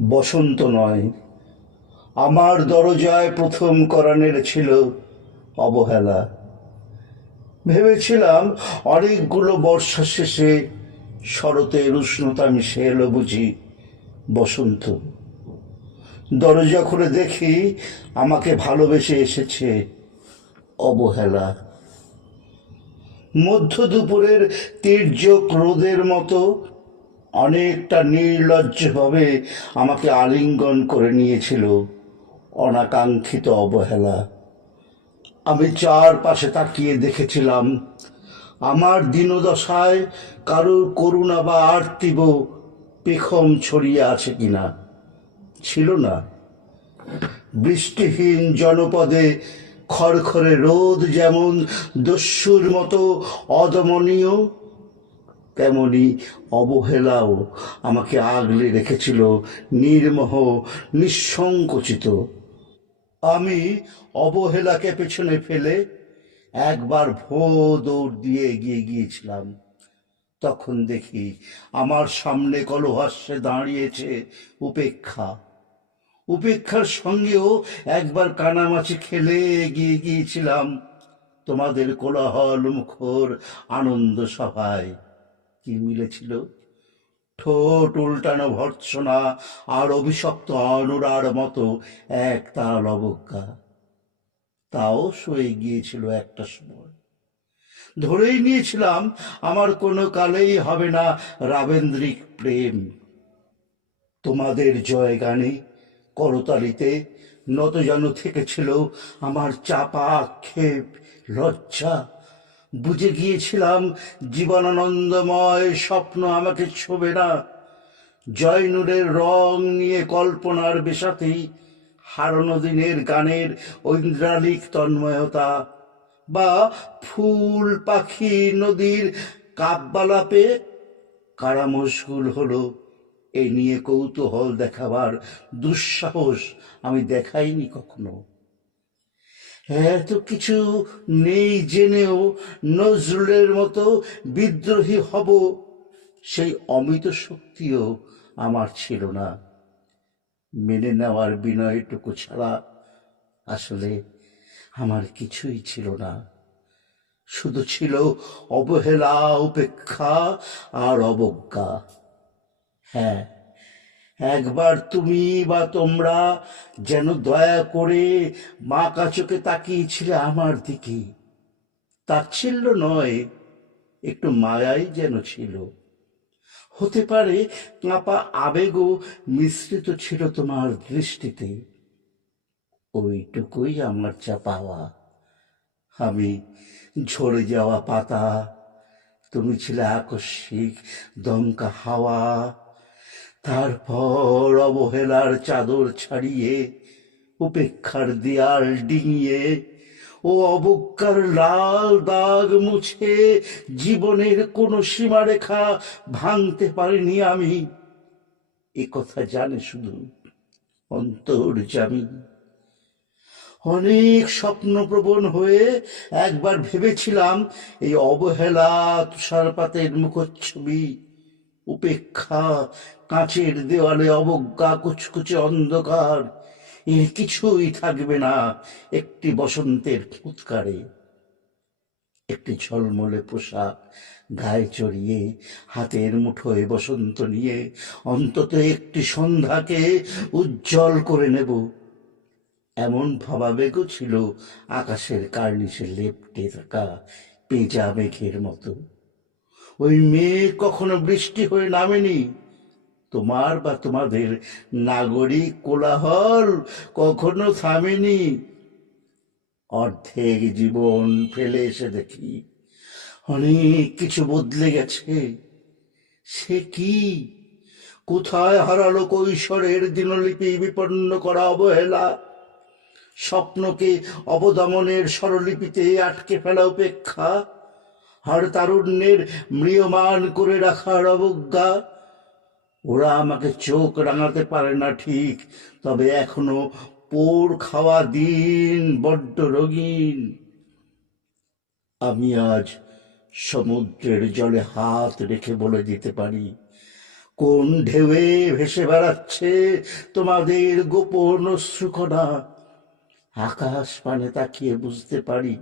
বসন্ত নয়, আমার দরজায় প্রথম করা নেড়েছিল অবহেলা। ভেবেছিলাম অনেকগুলো বর্ষা শেষে শরতের উষ্ণতা মিশে এলো বুঝি বসন্ত। দরজা খুলে দেখি আমাকে ভালোবেসে এসেছে অবহেলা। মধ্য দুপুরের তীর্যক রোদের মতো অনেকটা নির্লজ্জভাবে আমাকে আলিঙ্গন করে নিয়েছিল অনাকাঙ্ক্ষিত অবহেলা। আমি চারপাশে তাকিয়ে দেখেছিলাম আমার দীনদশায় কারোর করুণা বা আর্তিব পেখম ছড়িয়ে আছে কিনা। ছিল না। বৃষ্টিহীন জনপদে খড়খড়ে রোদ যেমন দস্যুর মতো অদমনীয়, তেমনি অবহেলাও আমাকে আগলে রেখেছিল নির্মোহ, নিঃসংকোচিত। আমি অবহেলাকে পেছনে ফেলে একবার ভো দৌড় দিয়ে এগিয়ে গিয়েছিলাম। তখন দেখি আমার সামনে কলহাস্যে দাঁড়িয়েছে উপেক্ষা। উপেক্ষার সঙ্গেও একবার কানামাছি খেলে এগিয়ে গিয়েছিলাম তোমাদের কোলাহল মুখর আনন্দ সভায়। কি মিলেছিল? ঠোঁট উল্টানো ভর্ৎসনা আর অভিশপ্ত অনুরার মতো এক তাল অবজ্ঞা। তাও সয়ে গিয়েছিল একটা সময়। ধরেই নিয়েছিলাম আমার কোনো কালেই হবে না রাবেন্দ্রিক প্রেম। তোমাদের জয়গানে করতালিতে নত যেন থেকেছিল আমার চাপা আক্ষেপ, লজ্জা। বুঝে গিয়েছিলাম জীবনানন্দময় স্বপ্ন আমাকে ছোবে না। জয়নুরের রং নিয়ে কল্পনার বেশাতেই হারানো দিনের গানের ঐন্দ্রালিক তন্ময়তা, বা ফুল পাখি নদীর কাব্যালাপে কারা মশগুল হলো এ নিয়ে কৌতূহল দেখাবার দুঃসাহস আমি দেখাইনি কখনো। এত কিছু নেই জেনেও নজরুলের মতো বিদ্রোহী হব সেই অমিত শক্তিও আমার ছিল না। মেনে নেওয়ার বিনয়টুকু ছাড়া আসলে আমার কিছুই ছিল না। শুধু ছিল অবহেলা, উপেক্ষা আর অবজ্ঞা। হ্যাঁ, একবার তুমি বা তোমরা যেন দয়া করে বাঁকা চোখে তাকিয়েছিলে আমার দিকে। তাচ্ছিল্য নয়, একটু মায়াই যেন ছিল। হতে পারে কাঁপা আবেগও মিশ্রিত ছিল তোমার দৃষ্টিতে। ওইটুকুই আমার যা পাওয়া। আমি ঝরে যাওয়া পাতা, তুমি ছিলে আকস্মিক দমকা হাওয়া। তারপর অবহেলার চাদর ছাড়িয়ে, উপেক্ষার দেয়াল ডিঙিয়ে ও অবজ্ঞার লাল দাগ মুছে জীবনের কোনো সীমারেখা ভাঙতে পারিনি আমি। এ কথা জানে শুধু অন্তর্যামী। অনেক স্বপ্নপ্রবণ হয়ে একবার ভেবেছিলাম এই অবহেলা তুষারপাতের মুখচ্ছবি, উপেক্ষা কাঁচের দেওয়ালে অবজ্ঞা কুচকুচে অন্ধকার, এর কিছুই থাকবে না একটি বসন্তের ফুৎকারে। একটি ঝলমলে পোশাক গায়ে চড়িয়ে, হাতের মুঠোয় বসন্ত নিয়ে অন্তত একটি সন্ধ্যাকে উজ্জ্বল করে নেব, এমন ভাবাবেগও ছিল আকাশের কার্নিশে লেপ্টে থাকা পেঁজা মেঘের মতো। ওই মেঘ কখনো বৃষ্টি হয়ে নামেনি। তোমার বা তোমাদের নাগরিক কোলাহল কখনো থামেনি। অর্ধেক জীবন ফেলে এসে দেখি অনেক কিছু বদলে গেছে। সে কি? কোথায় হারালো কৈশোরের দিনলিপি বিপন্ন করা অবহেলা? স্বপ্নকে অবদমনের স্বরলিপিতে আটকে ফেলা উপেক্ষা আর তারুণ্যের ম্রিয়মান করে রাখার অবজ্ঞা? ওরা আমাকে চোখ রাঙাতে পারে না ঠিক, তবে এখনো পোড় খাওয়া দিন বড্ড রঙিন। আমি আজ সমুদ্রের জলে হাত রেখে বলে দিতে পারি, কোন ঢেউয়ে ভেসে বেড়াচ্ছে তোমাদের গোপন অশ্রুকণা। আকাশ পানে তাকিয়ে বুঝতে পারি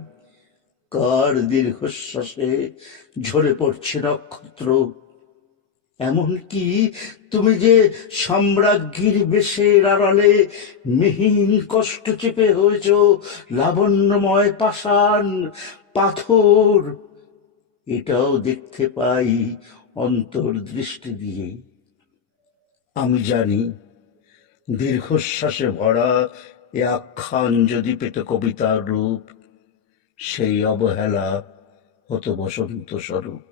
কার দীর্ঘশ্বাসে ঝরে পড়ছে নক্ষত্র। এমনকি তুমি যে সাম্রাজ্ঞীর বেশের আড়ালে মিহিন কষ্ট চেপে হয়েছ লাবণ্যময় পাষাণ পাথর, এটাও দেখতে পাই অন্তর্দৃষ্টি দিয়ে। আমি জানি দীর্ঘশ্বাসে ভরা এ আখ্যান যদি পেত কবিতার রূপ, সেই অবহেলা হতো বসন্ত স্বরূপ।